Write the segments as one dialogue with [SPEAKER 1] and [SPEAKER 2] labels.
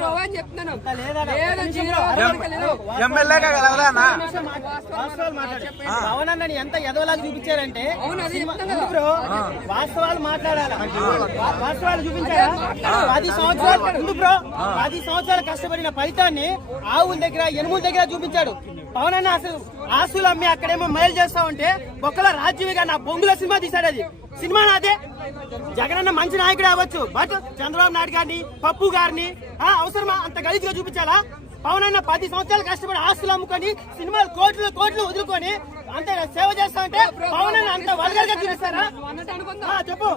[SPEAKER 1] Zero అని చెప్తున్నాను
[SPEAKER 2] లేదా?
[SPEAKER 3] ఎమ్మెల్యేగా
[SPEAKER 2] ఎంత ఎదవలాగా చూపించారంటే బ్రో? వాస్తవాలు మాట్లాడాలా? వాస్తవాలు చూపించారా పది సంవత్సరాలు బ్రో. పది సంవత్సరాలు కష్టపడిన ఫలితాన్ని ఆవుల దగ్గర ఎనుముల దగ్గర చూపించాడు. పవన్ ఆశలు ఆస్తులు అమ్మి అక్కడేమో మైలు చేస్తా ఉంటే ఒక్కల రాజ్యవిగా నా బొంగుల సినిమా తీశాడు అది. సినిమా నాదే. జగనన్న మంచి నాయకుడు అవ్వచ్చు. బట్ చంద్రబాబు నాయుడు గారిని పప్పు గారిని ఆ, అవసరమా? అంత గలీజ్గా చూపించాలా? పవన్ అన్న పది సంవత్సరాలు కష్టపడి ఆస్తులు అమ్ముకొని సినిమాలు కోట్లు కోట్లు వదులుకొని అంత సేవ చేస్తా పవన్ అన్న అంత
[SPEAKER 1] వల్గర్గా?
[SPEAKER 2] ఆ, చెప్పు.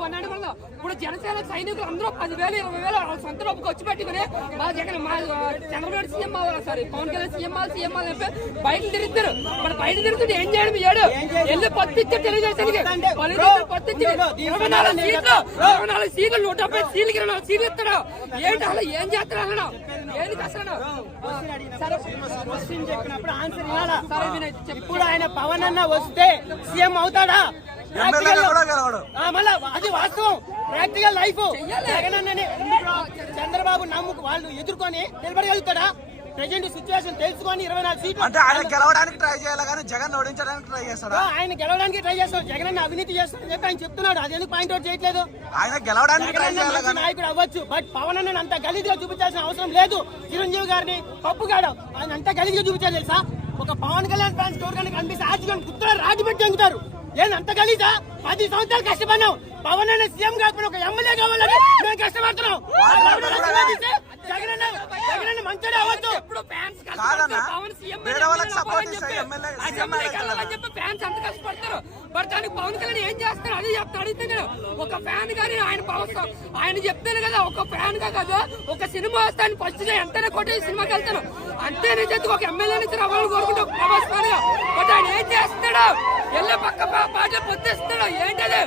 [SPEAKER 1] ఇప్పుడు జనసేన సైనికులు అందరూ పదివేలు ఇరవై వేలు సొంత డబ్బుకి వచ్చి పెట్టుకుని మా జగన్ మా చంద్రబాబు సీఎం అవ్వాలి సారీ. పవన్ కళ్యాణ్ సీఎం అవ్వాలి సీఎం అవ్వాలి చెప్పి బయట తిరుగుతారు. మరి బయట తిరుగుతుంటే ఏం చేయడం ఏడు? వెళ్ళి పత్తిచ్చే తెలుగుదేశానికి
[SPEAKER 2] అంటే,
[SPEAKER 1] తెలుగుదేశం పత్తిచ్చి ఇరవై నాలుగు సీట్లు ఇరవై నాలుగు సీట్లు నూట డెబ్బై సీట్లకి ఇరవై నాలుగు సీట్లు ఇస్తాడు. ఏంటి అసలు ఏం చేస్తాడు అసలు? ఏంటి అసలు?
[SPEAKER 2] ఇప్పుడు ఆయన పవన్ అన్న వస్తే సీఎం అవుతాడా?
[SPEAKER 3] ఎమ్మెల్యేగా కూడా గెలవడు.
[SPEAKER 2] ఆ, మళ్ళా అది వాస్తవం. ప్రాక్టికల్ లైఫ్ జగన్ అన్నని ఎందుకు చంద్రబాబు నమ్ముకు వాళ్ళు ఎదుర్కొని నిలబడగలుగుతాడా? ప్రజెంట్ సిచ్యువేషన్ తెలుసుకొని ఇరవై నాలుగు సీట్లు
[SPEAKER 3] అంటే ఆయన గెలవడానికి ట్రై చేయాలి కానీ జగన్ ఓడించడానికి ట్రై చేస్తాడా?
[SPEAKER 2] ఆయన గెలవడానికి ట్రై చేస్తాడు. జగన్ అన్న అవినీతి చేస్తాడని చెప్పి ఆయన చెప్తున్నాడు. అది ఎందుకు పాయింట్ అవుట్ చేయట్లేదు?
[SPEAKER 3] ఆయన గెలవడానికి ట్రై చేయాలి
[SPEAKER 2] నాయకుడు అవ్వచ్చు. బట్ పవన్ అన్న అంత గలీజ్గా చూపించాల్సిన అవసరం లేదు. చిరంజీవి గారిని పప్పు గాడు ఆయన అంత గలీజ్గా చూపించారు తెలుసా? ఒక పవన్ కళ్యాణ్ ఫ్యాన్స్ స్టోర్ కనుక కనిపిస్తే పెట్టి ఎంగుతారు ఏంది అంత గలీజా? పది సంవత్సరాలు కష్టపడినాం పవన్ అన్న సీఎం కాకపోయినా ఒక ఎమ్మెల్యే కావాలని మేము కష్టపడుతున్నాం. జగన్
[SPEAKER 1] ఎప్పుడు ఫ్యాన్స్. పవన్ సీఎం చెప్పి, ఫ్యాన్స్ అంత కష్టపడతారు. బట్ దానికి పవన్ కళ్యాణ్ ఏం చేస్తారు అది ఒక ఫ్యాన్ గాని ఆయన ఆయన చెప్తాను కదా ఒక ఫ్యాన్గా కాదు ఒక సినిమా వస్తే ఆయన ఫస్ట్ ఎంతనే కొట్టే సినిమాకి వెళ్తాను. అంతేనే చేతి ఒక ఎమ్మెల్యే నుంచి రవ్వాలని కోరుకుంటే ఒక ప్రభాస్ బట్ ఆయన ఏం చేస్తాడు వెళ్ళే పక్క పా- పాటలు పొద్దుస్తాడు ఏంటది?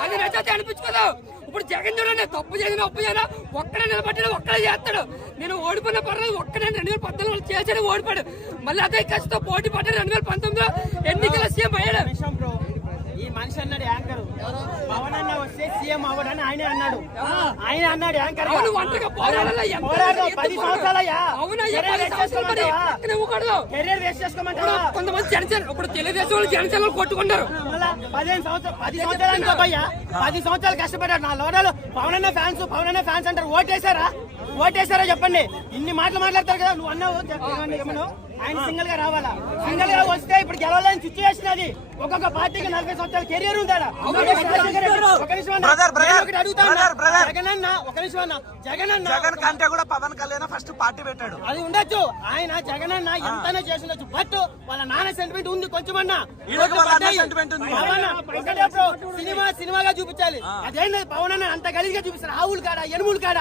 [SPEAKER 1] అది నచ్చితే అనిపించుకోదు. ఇప్పుడు జగన్ చూడండి తప్పు చేసిన ఒప్పు చేసినా ఒక్కడే నిలబడ్డాడు ఒక్కడే చేస్తాడు. నేను ఓడిపోయిన పర్లేదు ఒక్కడే రెండు వేల పద్నాలుగు చేశాడు ఓడిపాడు మళ్ళీ అదే కష్టంతో పోటీ పడ్డాడు రెండు వేల పంతొమ్మిదిలో. ఎన్నికల సీఎం అయ్యాడు.
[SPEAKER 2] ఈ మనిషి అన్నాడు యాంకర్. పవన్ అన్న వస్తే సీఎం అవ్వడని ఆయనే అన్నాడు. ఆయన అన్నాడు యాంకర్ పది? సంవత్సరాలయ్యా. కెరీర్ వేస్ట్
[SPEAKER 1] కొంతమంది జనసేన ఇప్పుడు తెలుగుదేశం వాళ్ళు జనసేన వాళ్ళు కొట్టుకుంటారు
[SPEAKER 2] మళ్ళా పదిహేను సంవత్సరాలు పది సంవత్సరాలు అనుకో భయ్యా పది సంవత్సరాలు కష్టపడ్డాడు నా లోడాలు పవన్ అన్న ఫ్యాన్స్ పవన్ అన్న ఫ్యాన్స్ అంటారు. ఓటేశారా? ఓటేశారా చెప్పండి. ఇన్ని మాటలు మాట్లాడతారు కదా నువ్వు అన్నావు ఏమన్నావు? ఆయన సింగిల్గా రావాలా? సింగిల్గా వస్తే ఇప్పుడు గెలవాలని సిచ్యువేషన్ అది. ఒక్కొక్క పార్టీకి నలభై సంవత్సరాల కెరియర్ ఉందా ఒక నిమిషం. జగన్ అన్న ఒక నిమిషం అన్న. జగన్ అన్న
[SPEAKER 3] జగన్ కంటే కూడా పవన్ కళ్యాణ్ ఫస్ట్ పార్టీ పెట్టాడు.
[SPEAKER 2] అది ఉండొచ్చు. ఆయన జగన్ అన్న ఎంతైనా చేసి ఉండొచ్చు. బట్ వాళ్ళ నాన్న సెంటిమెంట్ ఉంది కొంచెం అన్న. సినిమా సినిమాగా చూపించాలి. అదేంటి పవన్ అన్న అంత గలీజ్గా చూపిస్తారు. ఆవులు కాడ ఎనుములు కాడ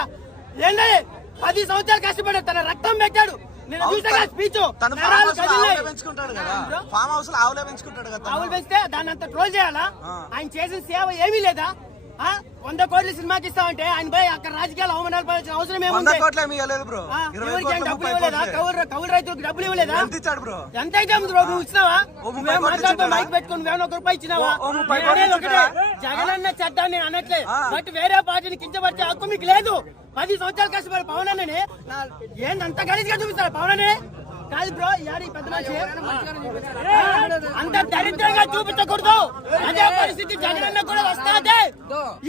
[SPEAKER 2] ఏంటది పది సంవత్సరాలు కష్టపడ్డాడు. తన రక్తం పెట్టాడు. నేను చూసా స్పీచ్.
[SPEAKER 3] తను ఫామ్ హౌస్లో ఆవులే పెంచుకుంటాడు కదా. ఫామ్ హౌస్లో ఆవులే పెంచుకుంటాడు కదా.
[SPEAKER 2] ఆవులు పెంచితే దాన్ని అంత ట్రోల్ చేయాలా? ఆయన చేసిన సేవ ఏమీ లేదా? వంద కోట్ల సినిమాకి ఇస్తామంటే ఆయన పోయి అక్కడ రాజకీయాలు అవమానాలు పడాల్సిన అవసరం ఏముంది
[SPEAKER 3] కోట్లు ఏమి ఇవ్వలేదు బ్రో.
[SPEAKER 2] డబ్బులు ఇవ్వలేదా? కౌలు కౌలు రైతులకు డబ్బులు ఇవ్వలేదా?
[SPEAKER 3] ఎంత ఇచ్చాడు బ్రో?
[SPEAKER 2] ఎంత అయితే బ్రో? నువ్వు ఇచ్చినావా? మాట్లాడుతూ? మైక్ పెట్టుకుని నువ్వేమో ఒక రూపాయి ఇచ్చినావా? జగన్ అన్న చట్టాన్ని నేను అనట్లే.
[SPEAKER 3] ఆ.
[SPEAKER 2] బట్ వేరే పార్టీని కించపరిచే హక్కు మీకు లేదు. పది సంవత్సరాలు కష్టపడి పవన్ అన్నని నా- ఏంది అంత గలీజ్గా చూపిస్తారు పవన్ అనే కాదు బ్రో యాడి పెద్ద మనిషి. ఆ, అంత దరిద్రంగా చూపించకూడదు. అదే పరిస్థితి జగన్ కూడా వస్తాదే.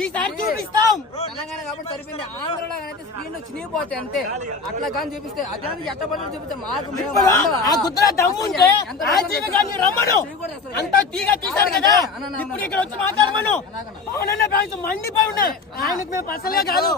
[SPEAKER 2] ఈసారి చూపిస్తాం.
[SPEAKER 4] తెలంగాణ కాబట్టి సరిపోయింది. ఆంధ్రలో అయితే స్క్రీన్ చినిగిపోతాయి అంతే. అట్లా కానీ చూపిస్తే అదే ఎట్టబడి చూపిస్తే మాకు?
[SPEAKER 2] ఆ గుద్ర దమ్ముంటే రాజీవ్ రమ్మను. అంత తీగ తీశారు కదా. ఇప్పుడు ఇక్కడ వచ్చి మాట్లాడమను. పవన్ అన్న ఫ్యాన్స్ మండిపోయి ఉన్నాయి ఆయనకు మేము పర్సనల్గా కాదు.